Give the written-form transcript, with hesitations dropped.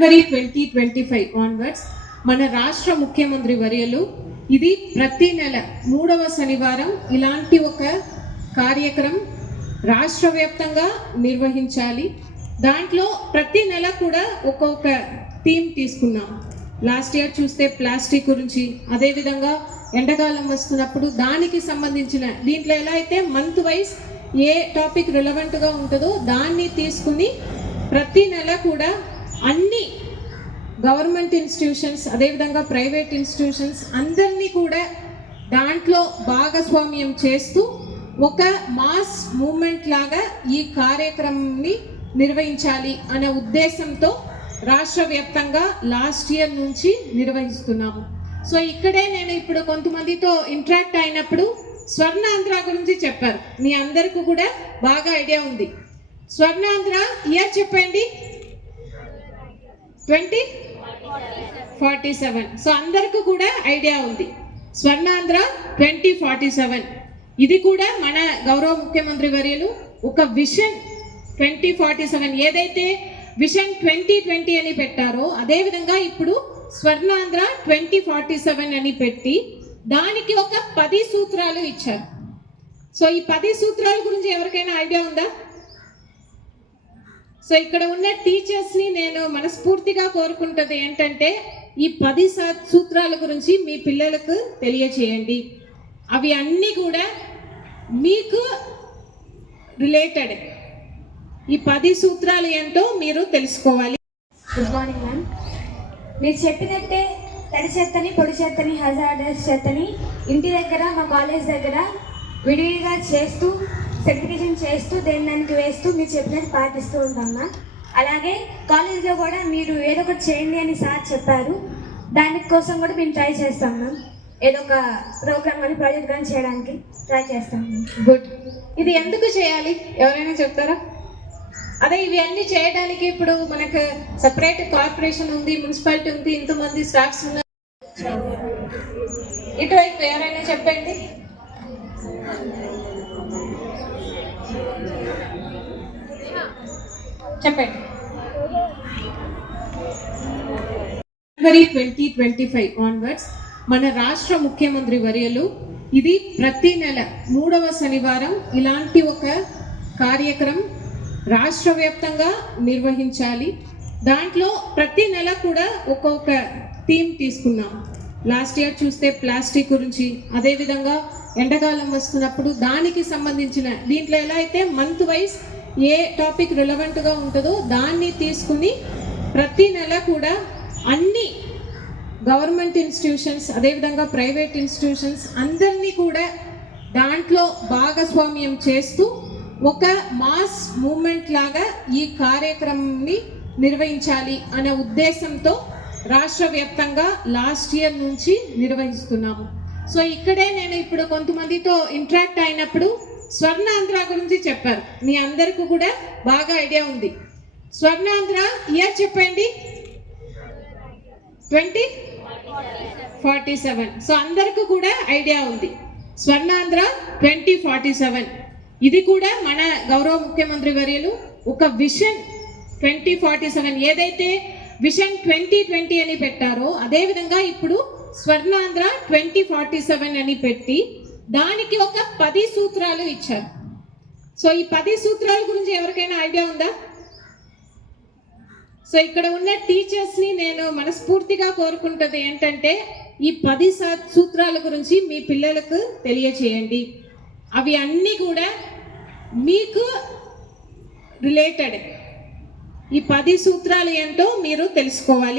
జనవరి 2025 onwards మన రాష్ట్ర ముఖ్యమంత్రి వర్యులు ఇది ప్రతి నెల 3వ శనివారం ఇలాంటి ఒక కార్యక్రమం రాష్ట్ర వ్యాప్తంగా నిర్వహించాలి. దాంట్లో ప్రతి నెల కూడా ఒక్కొక్క థీమ్ తీసుకున్నాం. లాస్ట్ ఇయర్ చూస్తే ప్లాస్టిక్ గురించి, అదేవిధంగా ఎండాకాలం వస్తున్నప్పుడు దానికి సంబంధించిన దీంట్లో ఎలా అయితే మంత్ వైజ్ ఏ టాపిక్ రిలవెంట్గా ఉంటుందో దాన్ని తీసుకుని ప్రతి నెల కూడా అన్ని గవర్నమెంట్ ఇన్స్టిట్యూషన్స్ అదేవిధంగా ప్రైవేట్ ఇన్స్టిట్యూషన్స్ అందరినీ కూడా దాంట్లో భాగస్వామ్యం చేస్తూ ఒక మాస్ మూమెంట్ లాగా ఈ కార్యక్రమాన్ని నిర్వహించాలి అనే ఉద్దేశంతో రాష్ట్ర వ్యాప్తంగా లాస్ట్ ఇయర్ నుంచి నిర్వహిస్తున్నాము. సో ఇక్కడే నేను ఇప్పుడు కొంతమందితో ఇంటరాక్ట్ అయినప్పుడు స్వర్ణాంధ్ర గురించి చెప్పారు. మీ అందరికీ కూడా బాగా ఐడియా ఉంది. స్వర్ణాంధ్ర ఇయర్ చెప్పండి. 2047. సో అందరికీ కూడా ఐడియా ఉంది. స్వర్ణాంధ్ర 2047 ఇది కూడా మన గౌరవ ముఖ్యమంత్రి వర్యులు ఒక విజన్ 2047 ఏదైతే విజన్ 2020 అని పెట్టారో అదేవిధంగా ఇప్పుడు స్వర్ణాంధ్ర 2047 అని పెట్టి దానికి ఒక 10 సూత్రాలు ఇచ్చారు. సో ఈ 10 సూత్రాల గురించి ఎవరికైనా ఐడియా ఉందా? సో ఇక్కడ ఉన్న టీచర్స్ని నేను మనస్ఫూర్తిగా కోరుకుంటుంది ఏంటంటే ఈ 10 సూత్రాల గురించి మీ పిల్లలకు తెలియచేయండి. అవి అన్నీ కూడా మీకు రిలేటెడ్. ఈ 10 సూత్రాలు ఏంటో మీరు తెలుసుకోవాలి. Good morning ma'am. మీరు చెప్పినట్టే తడి చెత్తని, పొడి చెత్తని, హజార్డస్ చెత్తని ఇంటి దగ్గర మా కాలేజ్ దగ్గర విడివిడిగా చేస్తూ సెగ్రిగేషన్ చేస్తూ దానికి వేస్తూ మీరు చెప్పినట్టు పాటిస్తూ ఉంటాం మ్యామ్. అలాగే కాలేజ్లో కూడా మీరు ఏదో ఒకటి చేయండి అని సార్ చెప్పారు. దానికోసం కూడా మేము ట్రై చేస్తాం మ్యామ్. ఏదో ఒక ప్రోగ్రామ్ కానీ ప్రాజెక్ట్ కానీ చేయడానికి ట్రై చేస్తాం మ్యామ్. గుడ్. ఇది ఎందుకు చేయాలి ఎవరైనా చెప్తారా? అదే ఇవి అన్నీ చేయడానికి ఇప్పుడు మనకు సపరేట్ కార్పొరేషన్ ఉంది, మున్సిపాలిటీ ఉంది, ఇంతమంది స్టాఫ్స్ ఉన్నారు. ఇటువైపు ఎవరైనా చెప్పండి. చెప్పండి. జనవరి 2025 ఆన్వర్డ్స్ మన రాష్ట్ర ముఖ్యమంత్రి వర్యులు ఇది ప్రతి నెల 3వ శనివారం ఇలాంటి ఒక కార్యక్రమం రాష్ట్ర వ్యాప్తంగా నిర్వహించాలి. దాంట్లో ప్రతి నెల కూడా ఒక్కొక్క థీమ్ తీసుకున్నాం. లాస్ట్ ఇయర్ చూస్తే ప్లాస్టిక్ గురించి, అదేవిధంగా ఎండాకాలం వస్తున్నప్పుడు దానికి సంబంధించిన దీంట్లో ఎలా అయితే మంత్ వైజ్ ఏ టాపిక్ రిలవెంట్గా ఉంటుందో దాన్ని తీసుకుని ప్రతి నెల కూడా అన్ని గవర్నమెంట్ ఇన్స్టిట్యూషన్స్ అదేవిధంగా ప్రైవేట్ ఇన్స్టిట్యూషన్స్ అందరినీ కూడా దాంట్లో భాగస్వామ్యం చేస్తూ ఒక మాస్ మూమెంట్ లాగా ఈ కార్యక్రమాన్ని నిర్వహించాలి అనే ఉద్దేశంతో రాష్ట్ర వ్యాప్తంగా లాస్ట్ ఇయర్ నుంచి నిర్వహిస్తున్నాము. సో ఇక్కడే నేను ఇప్పుడు కొంతమందితో ఇంటరాక్ట్ అయినప్పుడు స్వర్ణాంధ్ర గురించి చెప్పారు. మీ అందరికీ కూడా బాగా ఐడియా ఉంది. స్వర్ణాంధ్ర ఇయర్ చెప్పండి. 2047. సో అందరికీ కూడా ఐడియా ఉంది. స్వర్ణాంధ్ర 2047 ఇది కూడా మన గౌరవ ముఖ్యమంత్రి వర్యులు ఒక విజన్ 2047 ఏదైతే విజన్ 2020 అని పెట్టారో అదేవిధంగా ఇప్పుడు స్వర్ణాంధ్ర 2047 అని పెట్టి దానికి ఒక 10 సూత్రాలు ఇచ్చారు. సో ఈ 10 సూత్రాల గురించి ఎవరికైనా ఐడియా ఉందా? సో ఇక్కడ ఉన్న టీచర్స్ని నేను మనస్ఫూర్తిగా కోరుకుంటుంది ఏంటంటే ఈ 10 సూత్రాల గురించి మీ పిల్లలకు తెలియచేయండి. అవి అన్నీ కూడా మీకు రిలేటెడ్. ఈ 10 సూత్రాలు ఏంటో మీరు తెలుసుకోవాలి.